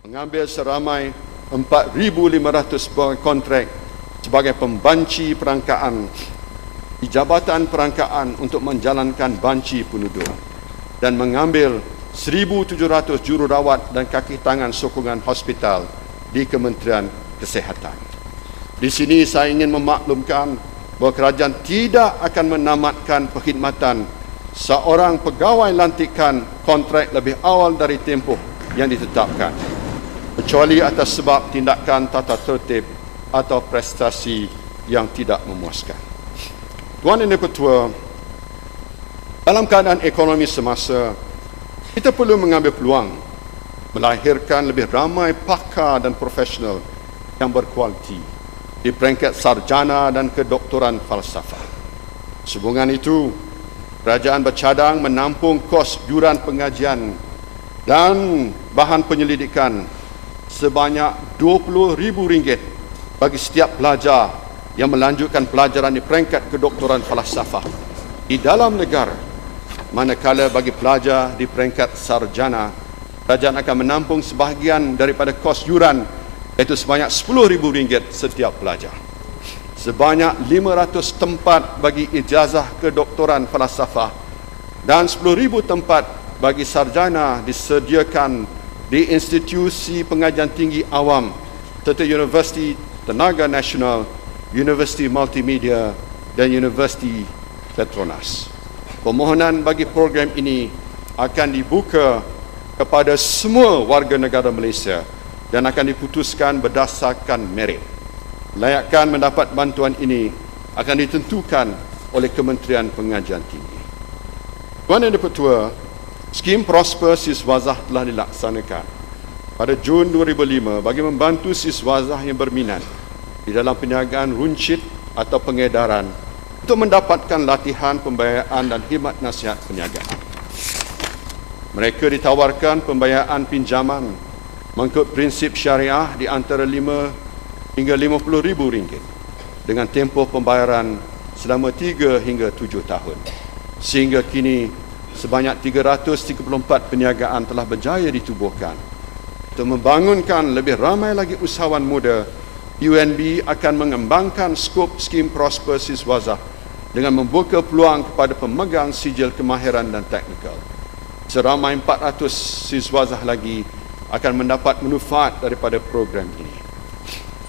mengambil seramai 4,500 kontrak sebagai pembanci perangkaan di Jabatan Perangkaan untuk menjalankan banci penduduk dan mengambil 1,700 jururawat dan kaki tangan sokongan hospital di Kementerian Kesihatan. Di sini saya ingin memaklumkan bahawa kerajaan tidak akan menamatkan perkhidmatan seorang pegawai lantikan kontrak lebih awal dari tempoh yang ditetapkan, kecuali atas sebab tindakan tata tertib atau prestasi yang tidak memuaskan. Tuan Yang Dipertua, dalam keadaan ekonomi semasa, kita perlu mengambil peluang melahirkan lebih ramai pakar dan profesional yang berkualiti di peringkat sarjana dan kedoktoran falsafah. Sehubungan itu, kerajaan bercadang menampung kos yuran pengajian dan bahan penyelidikan sebanyak RM20,000 bagi setiap pelajar yang melanjutkan pelajaran di peringkat kedoktoran falsafah di dalam negara, manakala bagi pelajar di peringkat sarjana, kerajaan akan menampung sebahagian daripada kos yuran, iaitu sebanyak RM10,000 setiap pelajar. Sebanyak 500 tempat bagi ijazah kedoktoran falsafah dan 10,000 tempat bagi sarjana disediakan di institusi pengajian tinggi awam serta Universiti Tenaga Nasional, Universiti Multimedia dan Universiti Petronas. Permohonan bagi program ini akan dibuka kepada semua warga negara Malaysia dan akan diputuskan berdasarkan merit. Layakan mendapat bantuan ini akan ditentukan oleh Kementerian Pengajian Tinggi. Tuan Yang Dipertua, skim Prosper Siswazah telah dilaksanakan pada Jun 2005 bagi membantu siswazah yang berminat di dalam perniagaan runcit atau pengedaran untuk mendapatkan latihan pembiayaan dan khidmat nasihat perniagaan. Mereka ditawarkan pembiayaan pinjaman mengikut prinsip syariah di antara RM5 hingga RM50,000 dengan tempoh pembayaran selama 3 hingga 7 tahun. Sehingga kini sebanyak 334 perniagaan telah berjaya ditubuhkan. Untuk membangunkan lebih ramai lagi usahawan muda, UNB akan mengembangkan skop skim Prosper Siswazah dengan membuka peluang kepada pemegang sijil kemahiran dan teknikal. Seramai 400 siswazah lagi akan mendapat manfaat daripada program ini.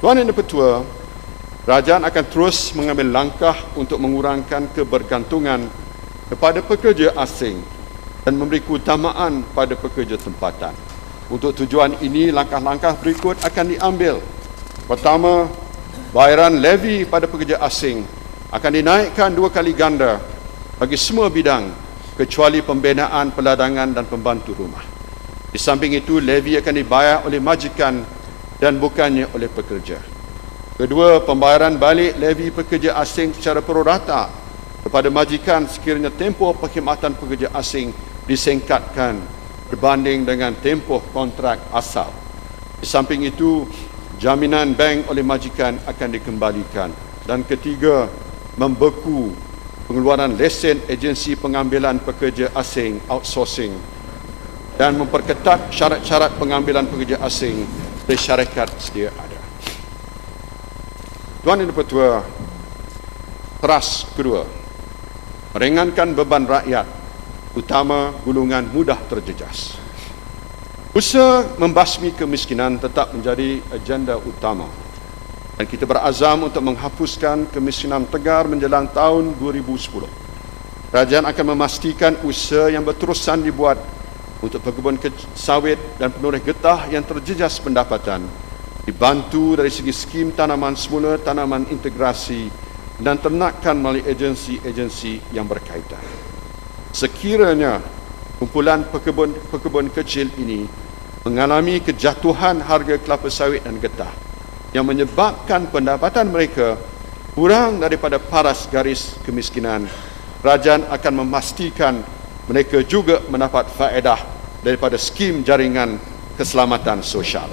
Tuan Yang Dipertua, kerajaan akan terus mengambil langkah untuk mengurangkan kebergantungan kepada pekerja asing dan memberi keutamaan pada pekerja tempatan. Untuk tujuan ini, langkah-langkah berikut akan diambil. Pertama, bayaran levy pada pekerja asing akan dinaikkan 2 kali ganda bagi semua bidang kecuali pembinaan, peladangan dan pembantu rumah. Di samping itu, levy akan dibayar oleh majikan dan bukannya oleh pekerja. Kedua, pembayaran balik levy pekerja asing secara prorata kepada majikan sekiranya tempoh perkhidmatan pekerja asing disingkatkan berbanding dengan tempoh kontrak asal. Di samping itu, jaminan bank oleh majikan akan dikembalikan. Dan ketiga, membeku pengeluaran lesen agensi pengambilan pekerja asing outsourcing dan memperketat syarat-syarat pengambilan pekerja asing dari syarikat sedia ada. Tuan Yang Dipertua, teras kedua, meringankan beban rakyat, utama golongan mudah terjejas. Usaha membasmi kemiskinan tetap menjadi agenda utama dan kita berazam untuk menghapuskan kemiskinan tegar menjelang tahun 2010. Kerajaan akan memastikan usaha yang berterusan dibuat untuk pekebun sawit dan penuris getah yang terjejas pendapatan dibantu dari segi skim tanaman semula, tanaman integrasi dan ternakan melalui agensi-agensi yang berkaitan. Sekiranya kumpulan pekebun kecil ini mengalami kejatuhan harga kelapa sawit dan getah yang menyebabkan pendapatan mereka kurang daripada paras garis kemiskinan, kerajaan akan memastikan mereka juga mendapat faedah daripada skim jaringan keselamatan sosial.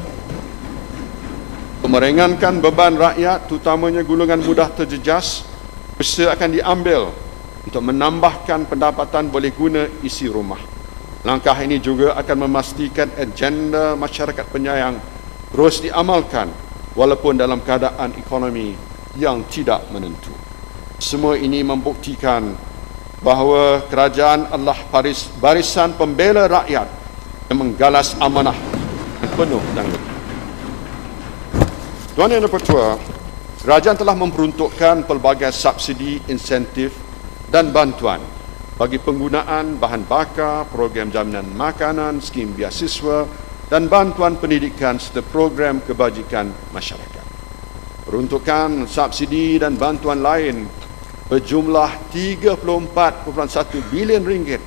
Untuk meringankan beban rakyat, terutamanya golongan mudah terjejas, usaha akan diambil untuk menambahkan pendapatan boleh guna isi rumah. Langkah ini juga akan memastikan agenda masyarakat penyayang terus diamalkan walaupun dalam keadaan ekonomi yang tidak menentu. Semua ini membuktikan bahawa kerajaan adalah barisan pembela rakyat yang menggalas amanah dan penuh dan lebih. Tuan Yang Dipertua, kerajaan telah memperuntukkan pelbagai subsidi, insentif dan bantuan bagi penggunaan bahan bakar, program jaminan makanan, skim beasiswa dan bantuan pendidikan serta program kebajikan masyarakat. Peruntukan subsidi dan bantuan lain berjumlah 34.1 bilion ringgit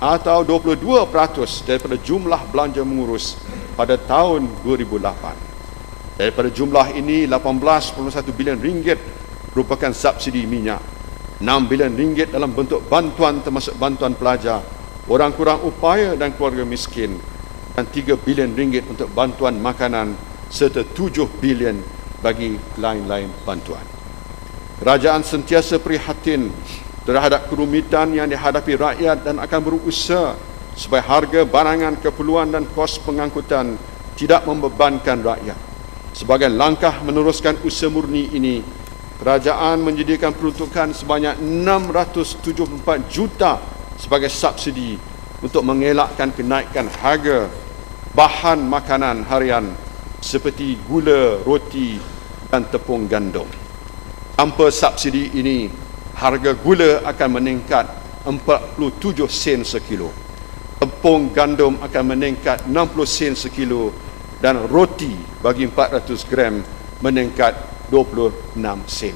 atau 22% daripada jumlah belanja mengurus pada tahun 2008. Daripada jumlah ini, 18.1 bilion ringgit merupakan subsidi minyak, 6 bilion ringgit dalam bentuk bantuan termasuk bantuan pelajar, orang kurang upaya dan keluarga miskin, dan 3 bilion ringgit untuk bantuan makanan serta 7 bilion bagi lain-lain bantuan. Kerajaan sentiasa prihatin terhadap kerumitan yang dihadapi rakyat dan akan berusaha supaya harga barangan keperluan dan kos pengangkutan tidak membebankan rakyat. Sebagai langkah meneruskan usaha murni ini, kerajaan menyediakan peruntukan sebanyak 674 juta sebagai subsidi untuk mengelakkan kenaikan harga bahan makanan harian seperti gula, roti dan tepung gandum. Tanpa subsidi ini, harga gula akan meningkat 47 sen sekilo. Tepung gandum akan meningkat 60 sen sekilo dan roti bagi 400 gram meningkat 26 sen.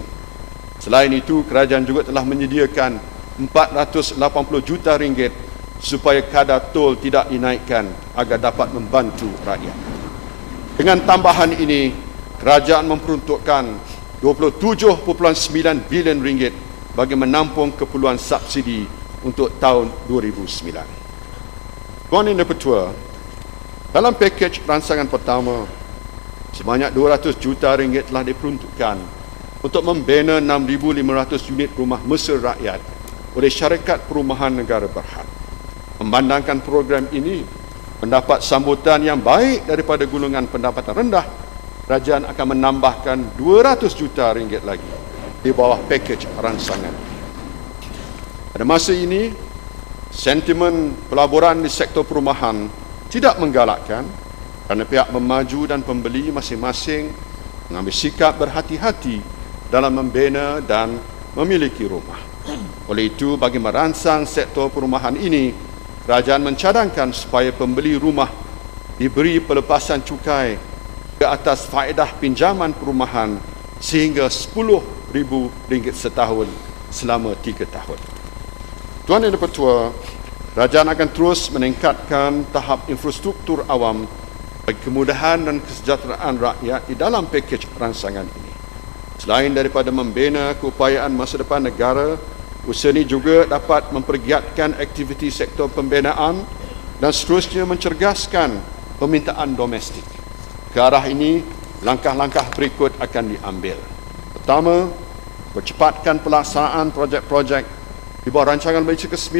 Selain itu, kerajaan juga telah menyediakan 480 juta ringgit supaya kadar tol tidak dinaikkan agar dapat membantu rakyat. Dengan tambahan ini, kerajaan memperuntukkan 27.9 bilion ringgit bagi menampung keperluan subsidi untuk tahun 2009. Tuan Yang Dipertua, dalam pakej rancangan pertama, sebanyak 200 juta ringgit telah diperuntukkan untuk membina 6,500 unit rumah mesra rakyat oleh Syarikat Perumahan Negara Berhad. Memandangkan program ini mendapat sambutan yang baik daripada golongan pendapatan rendah, kerajaan akan menambahkan 200 juta ringgit lagi di bawah pakej rancangan. Pada masa ini, sentimen pelaburan di sektor perumahan tidak menggalakkan kerana pihak memaju dan pembeli masing-masing mengambil sikap berhati-hati dalam membina dan memiliki rumah. Oleh itu, bagi merangsang sektor perumahan ini, kerajaan mencadangkan supaya pembeli rumah diberi pelepasan cukai ke atas faedah pinjaman perumahan sehingga RM10,000 setahun selama 3 tahun. Tuan Yang Dipertua, kerajaan akan terus meningkatkan tahap infrastruktur awam bagi kemudahan dan kesejahteraan rakyat di dalam pakej rancangan ini. Selain daripada membina keupayaan masa depan negara, usaha ini juga dapat mempergiatkan aktiviti sektor pembinaan dan seterusnya mencerdaskan permintaan domestik. Ke arah ini, langkah-langkah berikut akan diambil. Pertama, percepatkan pelaksanaan projek-projek di bawah rancangan Malaysia ke-9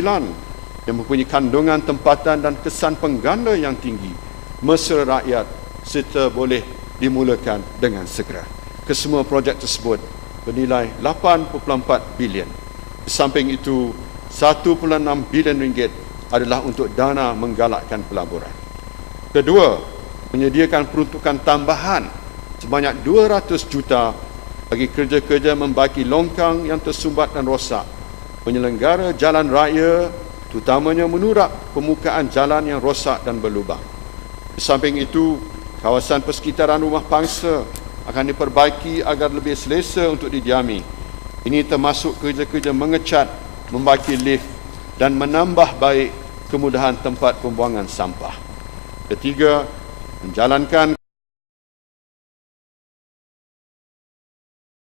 yang mempunyai kandungan tempatan dan kesan pengganda yang tinggi, mesra rakyat serta boleh dimulakan dengan segera. Kesemua projek tersebut bernilai 8.4 bilion. Di samping itu, 1.6 bilion ringgit adalah untuk dana menggalakkan pelaburan. Kedua, menyediakan peruntukan tambahan sebanyak 200 juta bagi kerja-kerja membaiki longkang yang tersumbat dan rosak, menyelenggara jalan raya, terutamanya menurap permukaan jalan yang rosak dan berlubang. Di samping itu, kawasan persekitaran rumah pangsa akan diperbaiki agar lebih selesa untuk didiami. Ini termasuk kerja-kerja mengecat, membaiki lift dan menambah baik kemudahan tempat pembuangan sampah. Ketiga, menjalankan